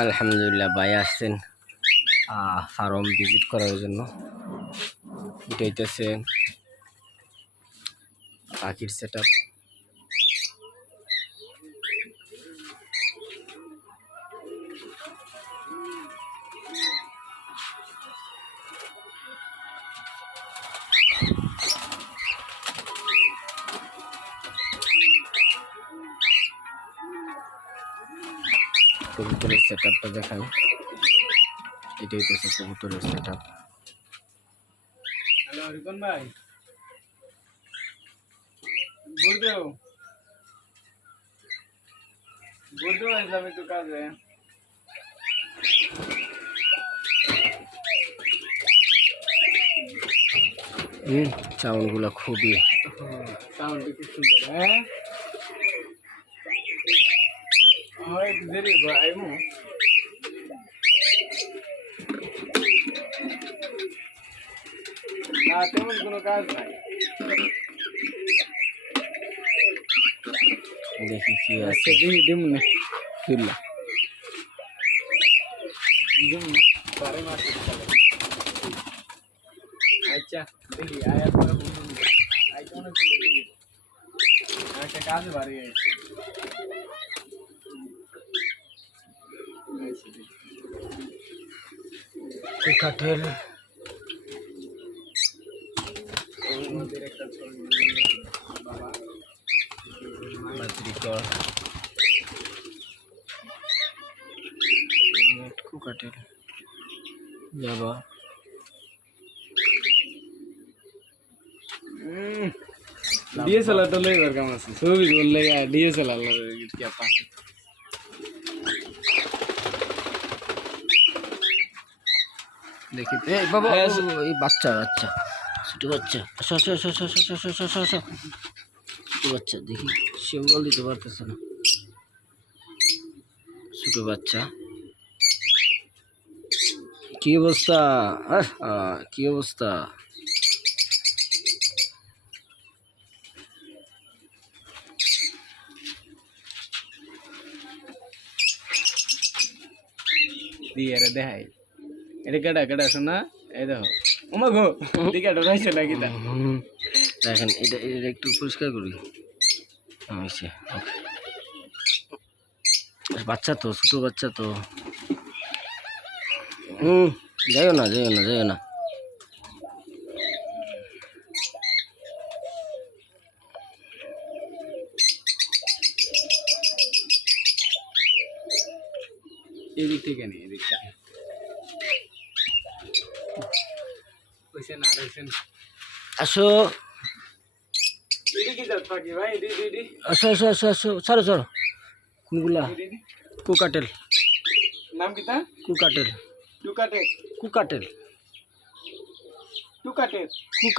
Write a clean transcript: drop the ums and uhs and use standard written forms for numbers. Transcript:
আলহামদুলিল্লাহ ভাই আসছেন ফার্ম ভিজিট করার জন্য। এটা হইতেছে পাখির সেট আপ। কবুতরের সেট আপটা দেখাই। এটা হইতেছে কবুতরের সেট আপ। হ্যালো রিপন ভাই, বুঝতেও আসলাম একটু কাজে। চাউলগুলা খুবই সাউন্ড খুব সুন্দর। হ্যাঁ আমার একটু দেরি আইমু। না তেমন কোনো কাজ নাই। দেখি কি আছে। আচ্ছা দেখি দিমু না কিল্লা দিমু না বারে মারতে পারে। আচ্ছা দেখি আয়ার পরে বন্ধু আইটা অনেক দেখি একটা কাজ বাড়ি গেছে। কাঠের আমাদের একটা ছবি বাবা বাদ্রিকর কুকাটেল যাবা ডিএসএলআর তো লেবার কাম আছে ছবি বললে ডিএসএলআর কি আপা দেখি বাবা এই বাচ্চা বাচ্চা ছোট বাচ্চা আসো আসো আসো আসো আসো আসো আসো আসো আসো ছোট বাচ্চা দেখি সিম্বল দিতে পারতেছে না। ছোট বাচ্চা কি অবস্থা? কি অবস্থা? দিয়ে রে দেখাই এটা কেডা কেডা শোনা এই দেখো ওমা গো দিকে ডরাইছে নাকি তা দেখেন এটা এটা একটু পরিষ্কার করি। হয়েছে বাচ্চা তো ছোট বাচ্চা তো যাইও না যাইও না যাইও না। এদিক থেকে নেই এদিক থেকে কইছে না রইছে না আসো এদিকে যাত পাখি ভাই এদিকে আসো আসো আসো আসো ছাড়ো ছাড়ো। কোনগুলা? কুকাটেল। নাম কি তা? Cockatiel টুকাটে cockatiel টুকাটে